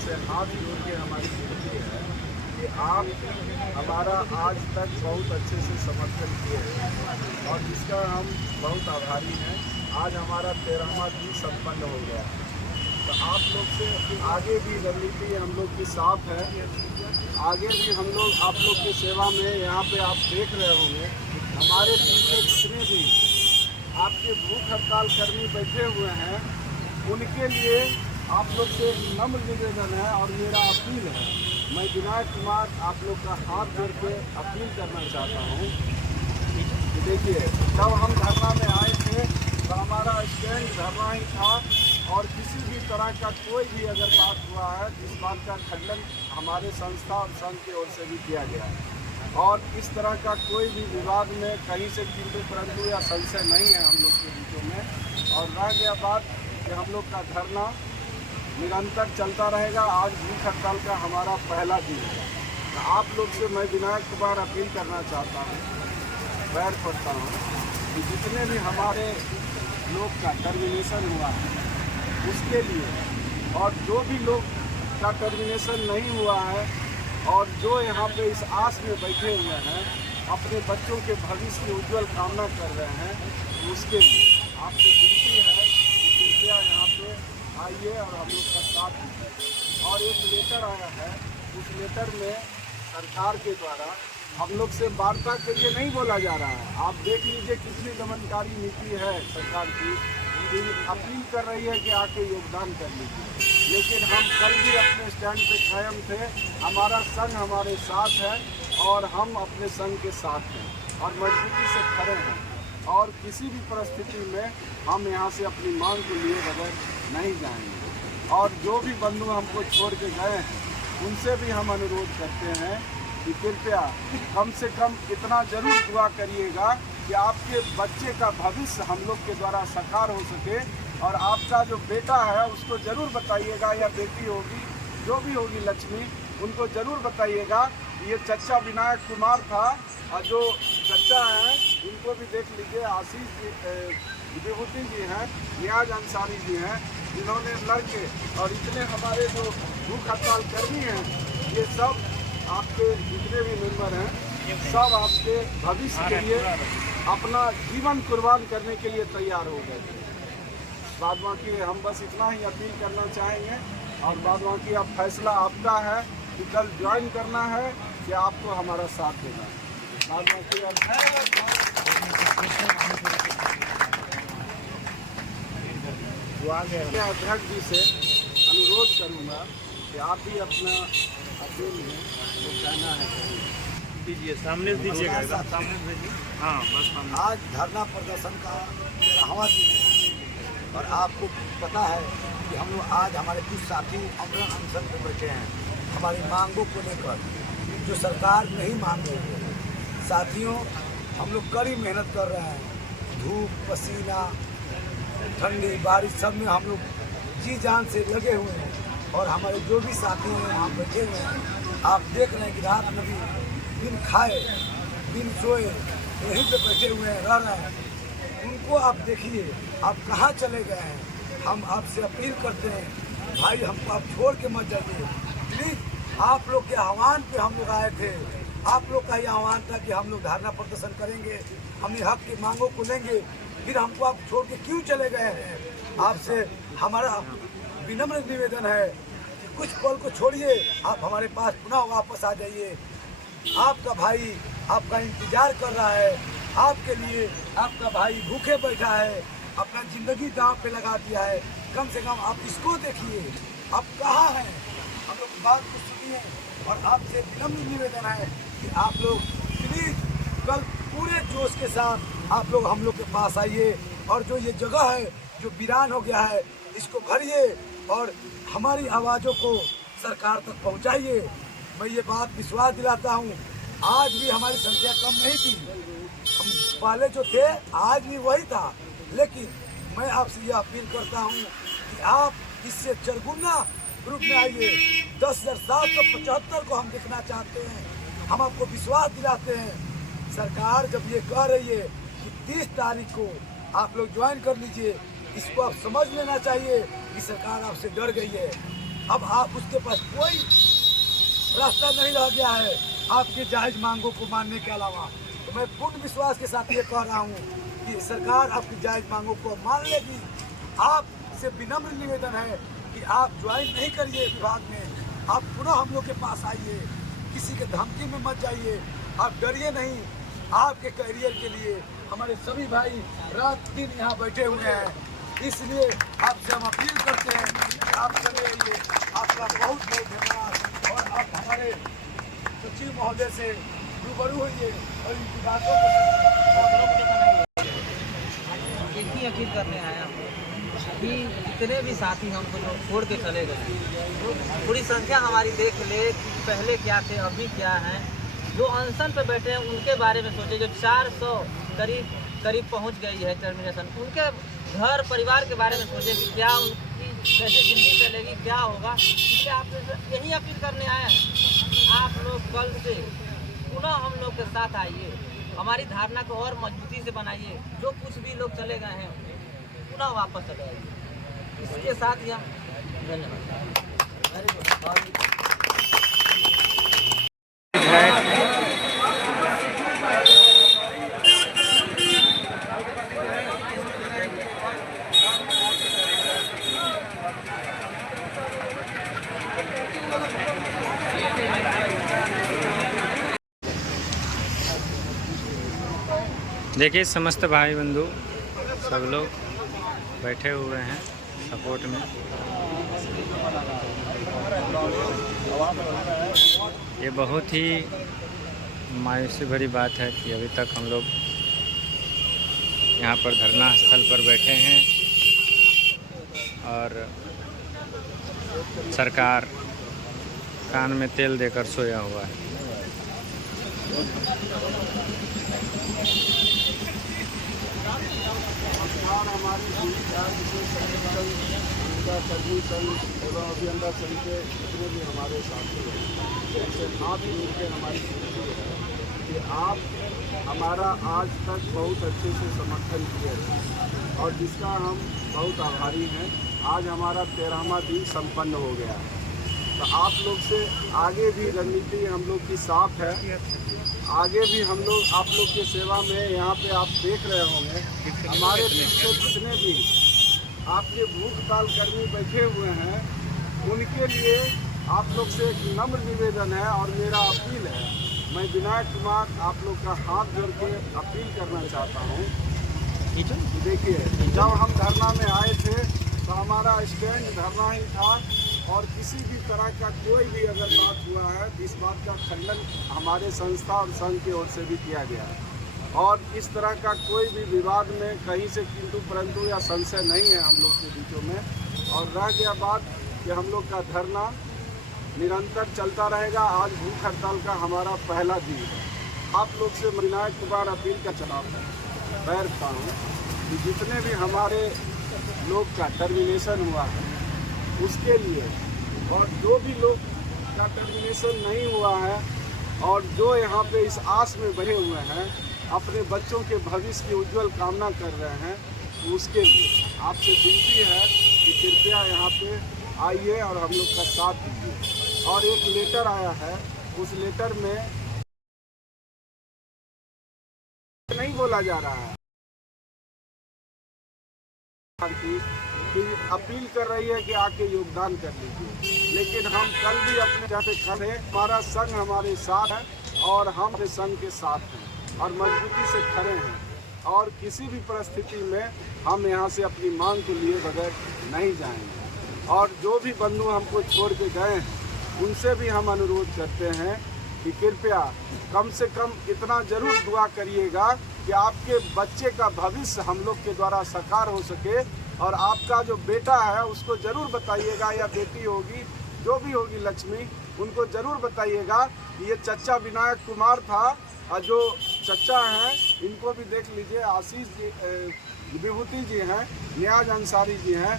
से हाथ जोड़ के हमारी विनती है कि आप हमारा आज तक बहुत अच्छे से समर्थन किए हैं और जिसका हम बहुत आभारी हैं। आज हमारा 13वां दिन संपन्न हो गया। तो आप लोग से आगे भी रणनीति हम लोग की साफ है। आगे भी हम लोग आप लोग की सेवा में यहाँ पे आप देख रहे होंगे हमारे पीछे जितने भी आपके भूख हड़ताल कर्मी बैठे हुए हैं उनके लिए आप लोग से नम्र निवेदन है और मेरा अपील है। मैं विनायक कुमार आप लोग का हाथ जोड़ के अपील करना चाहता हूँ कि देखिए, जब हम धरना में आए थे तो हमारा स्टैंड धरना ही था और किसी भी तरह का कोई भी अगर बात हुआ है इस बात का खंडन हमारे संस्था और संघ की ओर से भी किया गया है और इस तरह का कोई भी विवाद में कहीं से किंतु परंतु या संशय नहीं है हम लोग के बीचों में। और रह गया बात कि हम लोग का धरना निरंतर चलता रहेगा। आज भूख हड़ताल का हमारा पहला दिन है। तो आप लोग से मैं विनायक कुमार अपील करना चाहता हूँ, पैर पड़ता हूँ कि जितने भी हमारे लोग का टर्मिनेशन हुआ है उसके लिए और जो भी लोग का टर्मिनेशन नहीं हुआ है और जो यहाँ पे इस आस में बैठे हुए हैं अपने बच्चों के भविष्य की उज्जवल कामना कर रहे हैं, उसके लिए आपसे विनती है कि कृपया यहाँ पे आइए और हम लोग का साथ दीजिए। और एक लेटर आया है, उस लेटर में सरकार के द्वारा हम लोग से वार्ता के लिए नहीं बोला जा रहा है। आप देख लीजिए कितनी दमनकारी नीति है सरकार की, अपील कर रही है कि आके योगदान कर लीजिए। लेकिन हम कल भी अपने स्टैंड पे कायम थे। हमारा संघ हमारे साथ है और हम अपने संघ के साथ हैं और मजबूती से खड़े हैं और किसी भी परिस्थिति में हम यहाँ से अपनी मांग को लिए बगैर नहीं जाएंगे। और जो भी बंधु हमको छोड़ के गए हैं उनसे भी हम अनुरोध करते हैं कि कृपया कम से कम इतना जरूर दुआ करिएगा कि आपके बच्चे का भविष्य हम लोग के द्वारा साकार हो सके और आपका जो बेटा है उसको ज़रूर बताइएगा या बेटी होगी जो भी होगी लक्ष्मी, उनको ज़रूर बताइएगा। ये चचा विनायक कुमार था और जो चचा हैं उनको भी देख लीजिए, आशीष जी विभूति जी हैं, नियाज अंसारी जी हैं, जिन्होंने लड़के और इतने हमारे जो भूख हड़ताल कर्मी हैं ये सब आपके जितने भी मेंबर हैं सब आपके भविष्य के लिए अपना जीवन कुर्बान करने के लिए तैयार हो गए थे। बाद बाकी हम बस इतना ही अपील करना चाहेंगे और बाद बाकी अब फैसला आपका है कि कल ज्वाइन करना है कि आपको हमारा साथ देना है। बाद बाकी मैं अध्यक्ष जी से अनुरोध करूँगा कि आप भी अपना अपील में जो कहना है दीजिए, सामने दीजिएगा, सामने दीजिए। हाँ बस आज धरना प्रदर्शन का 13वां दिन है और आपको पता है कि हम लोग आज हमारे कुछ साथी अमरण अनशन पे बैठे हैं हमारी मांगों को लेकर जो सरकार नहीं मान रही है। साथियों, हम लोग कड़ी मेहनत कर रहे हैं, धूप पसीना ठंडी बारिश सब में हम लोग जी जान से लगे हुए हैं और हमारे जो भी साथी हैं यहाँ बैठे हुए हैं, आप देख रहे हैं कि रात में भी बिन खाए बिन सोए यहीं पे बैठे हुए हैं, रह रहे हैं। उनको आप देखिए आप कहाँ चले गए हैं। हम आपसे अपील करते हैं भाई हमको आप छोड़ के मत जाइए प्लीज़। आप लोग के आह्वान पे हम लोग आए थे, आप लोग का ही आह्वान था कि हम लोग धरना प्रदर्शन करेंगे, अपने हक की मांगों को लेंगे, फिर हमको आप छोड़ के क्यों चले गए हैं। आपसे हमारा विनम्र निवेदन है कि कुछ पल को छोड़िए, आप हमारे पास पुनः वापस आ जाइए। आपका भाई आपका इंतजार कर रहा है, आपके लिए आपका भाई भूखे बैठा है, अपना ज़िंदगी दांव पे लगा दिया है। कम से कम आप इसको देखिए, आप कहाँ हैं। हम लोग बात को सुनिए और आपसे विनम्र निवेदन है कि आप लोग प्लीज़ कल पूरे जोश के साथ आप लोग हम लोग के पास आइए और जो ये जगह है जो वीरान हो गया है इसको भरिए और हमारी आवाज़ों को सरकार तक पहुंचाइए। मैं ये बात विश्वास दिलाता हूं, आज भी हमारी संख्या कम नहीं थी, हम पहले जो थे आज भी वही था, लेकिन मैं आपसे ये अपील करता हूं कि आप इससे चरगुना ग्रुप में आइए। 10,775 को हम देखना चाहते हैं। हम आपको विश्वास दिलाते हैं, सरकार जब ये कह रही है कि 30 तारीख को आप लोग ज्वाइन कर लीजिए, इसको आप समझ लेना चाहिए कि सरकार आपसे डर गई है। अब आप उसके पास कोई रास्ता नहीं रह गया है आपकी जायज मांगों को मानने के अलावा। तो मैं पूर्ण विश्वास के साथ ये कह रहा हूँ कि सरकार आपकी जायज मांगों को मान लेगी। आपसे विनम्र निवेदन है कि आप ज्वाइन नहीं करिए विभाग में, आप पुनः हम लोग के पास आइए, किसी के धमकी में मत जाइए, आप डरिए नहीं। आपके करियर के लिए हमारे सभी भाई रात दिन यहाँ बैठे हुए हैं, इसलिए आपसे हम अपील करते हैं कि आप चले आइए। आपका बहुत बहुत धन्यवाद। और आप हमारे सचिव महोदय से रूबरू होइए और इनकी बातों को एक ही अपील करने आया हूँ कि जितने भी साथी हमको लोग छोड़ के चले गए, पूरी संख्या हमारी देख ले कि पहले क्या थे अभी क्या हैं। जो अनशन पे बैठे हैं उनके बारे में सोचे, जो 400 करीब पहुंच गई है टर्मिनेशन, उनके घर परिवार के बारे में सोचे कि क्या उनकी कैसे जिंदगी चलेगी, क्या होगा। इसलिए आप यही अपील करने आए हैं। आप लोग कल से पुनः हम लोग के साथ आइए, हमारी धारणा को और मजबूती से बनाइए। जो कुछ भी लोग चले गए हैं पुनः वापस चले आइए। इसके साथ ही हम धन्यवाद। देखिए समस्त भाई बंधु सब लोग बैठे हुए हैं सपोर्ट में। ये बहुत ही मायूसी भरी बात है कि अभी तक हम लोग यहाँ पर धरना स्थल पर बैठे हैं और सरकार कान में तेल देकर सोया हुआ है। हमारी कर्मी संघ एवं अभियंता संघ के जितने भी हमारे साथी हैं, उनसे हाथ जोड़ के हमारी विनती है कि आप हमारा आज तक बहुत अच्छे से समर्थन किए हैं और जिसका हम बहुत आभारी हैं। आज हमारा 13वां दिन संपन्न हो गया है। तो आप लोग से आगे भी रणनीति हम लोग की साफ है। आगे भी हम लोग आप लोग की सेवा में यहाँ पे आप देख रहे होंगे हमारे पीछे जितने भी आपके भूख ताल कर्मी बैठे हुए हैं, उनके लिए आप लोग से एक नम्र निवेदन है और मेरा अपील है। मैं विनायक कुमार आप लोग का हाथ जोड़ के अपील करना चाहता हूँ। देखिए, जब हम धरना में आए थे तो हमारा स्टैंड धरना ही था और किसी भी तरह का कोई भी अगर बात हुआ है इस बात का खंडन हमारे संस्था और संघ की ओर से भी किया गया है और इस तरह का कोई भी विवाद में कहीं से किंतु परंतु या संशय नहीं है हम लोग के बीचों में। और रह गया बात कि हम लोग का धरना निरंतर चलता रहेगा। आज भूख हड़ताल का हमारा पहला दिन है। आप लोग से विनायक कुमार अपील का चलाव बैठता हूँ कि जितने भी हमारे लोग का टर्मिनेशन हुआ है उसके लिए और जो भी लोग का टर्मिनेशन नहीं हुआ है और जो यहाँ पे इस आस में बने हुए हैं, अपने बच्चों के भविष्य की उज्जवल कामना कर रहे हैं, तो उसके लिए आपसे विनती है कि कृपया यहाँ पे आइए और हम लोग का साथ दीजिए। और एक लेटर आया है, उस लेटर में नहीं बोला जा रहा है कि अपील कर रही है कि आके योगदान कर लीजिए, लेकिन हम कल भी अपने जहाँ पे खड़े हैं, हमारा संघ हमारे साथ है और हम अपने संघ के साथ हैं और मजबूती से खड़े हैं और किसी भी परिस्थिति में हम यहाँ से अपनी मांग को लिए बगैर नहीं जाएंगे। और जो भी बंधु हमको छोड़ के गए हैं उनसे भी हम अनुरोध करते हैं कि कृपया कम से कम इतना जरूर दुआ करिएगा कि आपके बच्चे का भविष्य हम लोग के द्वारा साकार हो सके और आपका जो बेटा है उसको ज़रूर बताइएगा या बेटी होगी जो भी होगी लक्ष्मी, उनको ज़रूर बताइएगा कि ये चच्चा विनायक कुमार था। और जो चच्चा हैं इनको भी देख लीजिए, आशीष जी, विभूति जी हैं, नियाज अंसारी जी हैं,